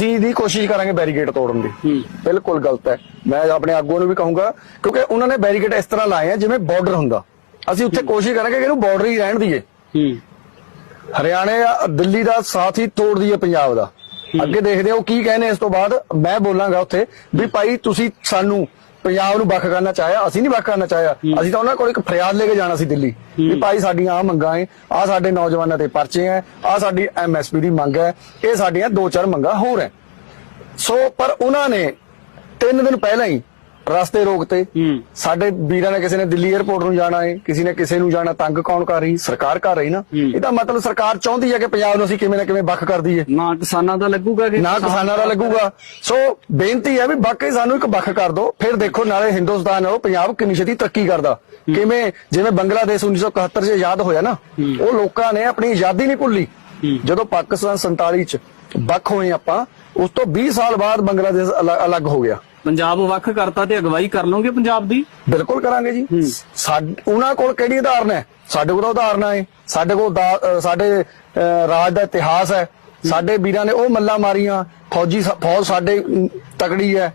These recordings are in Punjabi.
ਅਸੀਂ ਦੀ ਕੋਸ਼ਿਸ਼ ਕਰਾਂਗੇ ਬੈਰੀਕੇਡ ਤੋੜਨ ਦੀ। ਬਿਲਕੁਲ ਗਲਤ ਹੈ। ਮੈਂ ਆਪਣੇ ਆਗੂਆਂ ਨੂੰ ਵੀ ਕਹੂੰਗਾ ਕਿਉਂਕਿ ਉਹਨਾਂ ਨੇ ਬੈਰੀਕੇਡ ਇਸ ਤਰ੍ਹਾਂ ਲਾਏ ਆ ਜਿਵੇਂ ਬਾਰਡਰ ਹੁੰਦਾ। ਅਸੀਂ ਉੱਥੇ ਕੋਸ਼ਿਸ਼ ਕਰਾਂਗੇ ਕਿ ਇਹਨੂੰ ਬਾਰਡਰ ਹੀ ਰਹਿਣ ਦਈਏ। ਹਰਿਆਣੇ ਜਾਂ ਦਿੱਲੀ ਦਾ ਸਾਥ ਹੀ ਤੋੜ ਦਈਏ ਪੰਜਾਬ ਦਾ। ਅੱਗੇ ਦੇਖਦੇ ਹਾਂ ਉਹ ਕੀ ਕਹਿੰਦੇ ਇਸ ਤੋਂ ਬਾਅਦ। ਮੈਂ ਬੋਲਾਂਗਾ ਉੱਥੇ ਵੀ ਭਾਈ ਤੁਸੀਂ ਸਾਨੂੰ ਪੰਜਾਬ ਨੂੰ ਵੱਖ ਕਰਨਾ ਚਾਹਿਆ ਅਸੀਂ ਨਹੀਂ ਵੱਖ ਕਰਨਾ ਚਾਹਿਆ। ਅਸੀਂ ਤਾਂ ਉਹਨਾਂ ਕੋਲ ਇੱਕ ਫਰਿਆਦ ਲੈ ਕੇ ਜਾਣਾ ਸੀ ਦਿੱਲੀ। ਵੀ ਭਾਈ ਸਾਡੀਆਂ ਆ ਮੰਗਾਂ ਏ ਆ ਸਾਡੇ ਨੌਜਵਾਨਾਂ ਤੇ ਪਰਚੇ ਐ ਆ ਸਾਡੀ ਐਮਐਸਪੀ ਦੀ ਮੰਗ ਹੈ ਇਹ ਸਾਡੀਆਂ ਦੋ ਚਾਰ ਮੰਗਾਂ ਹੋਰ ਐ। ਸੋ ਪਰ ਉਹਨਾਂ ਨੇ ਤਿੰਨ ਦਿਨ ਪਹਿਲਾਂ ਹੀ ਰਸਤੇ ਰੋਕਤੇ ਹੂੰ। ਸਾਡੇ ਵੀਰਾਂ ਨੇ ਕਿਸੇ ਨੇ ਦਿੱਲੀ 에ਅਰਪੋਰਟ ਨੂੰ ਜਾਣਾ ਹੈ ਕਿਸੇ ਨੇ ਕਿਸੇ ਨੂੰ ਜਾਣਾ ਤੰਗ ਕੌਣ ਕਰ ਰਹੀ? ਸਰਕਾਰ ਕਰ ਰਹੀ ਨਾ। ਇਹਦਾ ਮਤਲਬ ਸਰਕਾਰ ਚਾਹੁੰਦੀ ਹੈ ਕਿ ਪੰਜਾਬ ਨੂੰ ਅਸੀਂ ਕਿਵੇਂ ਨਾ ਕਿਵੇਂ ਵੱਖ ਕਰ ਦਈਏ। ਨਾ ਕਿਸਾਨਾਂ ਦਾ ਲੱਗੂਗਾ ਕਿ ਨਾ ਕਿਸਾਨਾਂ ਦਾ ਲੱਗੂਗਾ। ਸੋ ਬੇਨਤੀ ਹੈ ਵੀ ਬਾਕੀ ਸਾਨੂੰ ਇੱਕ ਵੱਖ ਕਰ ਦਿਓ ਫਿਰ ਦੇਖੋ ਨਾਲੇ ਹਿੰਦੁਸਤਾਨ ਨਾਲੋਂ ਪੰਜਾਬ ਕਿੰਨੀ ਛੇਤੀ ਤਰੱਕੀ ਕਰਦਾ। ਕਿਵੇਂ ਜਿਵੇਂ ਬੰਗਲਾਦੇਸ਼ 1971 ਚ ਆਜ਼ਾਦ ਹੋਇਆ ਨਾ ਉਹ ਲੋਕਾਂ ਨੇ ਆਪਣੀ ਆਜ਼ਾਦੀ ਨਹੀਂ ਭੁੱਲੀ। ਜਦੋਂ ਪਾਕਿਸਤਾਨ 47 ਚ ਵੱਖ ਹੋਏ ਆਪਾਂ ਉਸ ਤੋਂ 20 ਸਾਲ ਬਾਅਦ ਬੰਗਲਾਦੇਸ਼ ਅਲ- ਅਲੱਗ ਹੋ ਗਿਆ। ਪੰਜਾਬ ਵੱਖ ਕਰਤਾ ਤੇ ਅਗਵਾਈ ਕਰ ਲਓਗੇ ਪੰਜਾਬ ਦੀ? ਬਿਲਕੁਲ ਕਰਾਂਗੇ ਜੀ। ਸਾਡ- ਉਹਨਾਂ ਕੋਲ ਕਿਹੜੀ ਉਦਾਹਰਨ ਹੈ? ਸਾਡੇ ਕੋਲ ਤਾਂ ਉਦਾਹਰਨਾਂ ਹੈ ਸਾਡੇ ਕੋਲ ਦਾ- ਸਾਡੇ ਰਾਜ ਦਾ ਇਤਿਹਾਸ ਹੈ। ਸਾਡੇ ਵੀਰਾਂ ਨੇ ਉਹ ਮੱਲਾਂ ਮਾਰੀਆਂ। ਫੌਜੀ ਸ- ਫੌਜ ਸਾਡੇ ਅਮ, ਤਕੜੀ ਹੈ।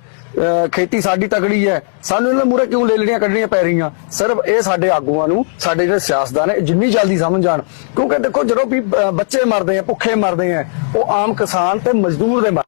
ਖੇਤੀ ਸਾਡੀ ਤਕੜੀ ਹੈ। ਸਾਨੂੰ ਇਹਨਾਂ ਮੂਰੇ ਕਿਉਂ ਲੈ ਲੈਣੀਆਂ ਕੱਢਣੀਆਂ ਪੈ ਰਹੀਆਂ? ਸਿਰਫ ਇਹ ਸਾਡੇ ਆਗੂਆਂ ਨੂੰ ਸਾਡੇ ਜਿਹੜੇ ਸਿਆਸਤਦਾਨ ਹੈ ਜਿੰਨੀ ਜਲਦੀ ਸਮਝ ਜਾਣ। ਕਿਉਂਕਿ ਦੇਖੋ ਜਦੋਂ ਵੀ ਬੱਚੇ ਮਰਦੇ ਆ ਭੁੱਖੇ ਮਰਦੇ ਆ ਉਹ ਆਮ ਕਿਸਾਨ ਤੇ ਮਜ਼ਦੂਰ ਦੇ ਮਰ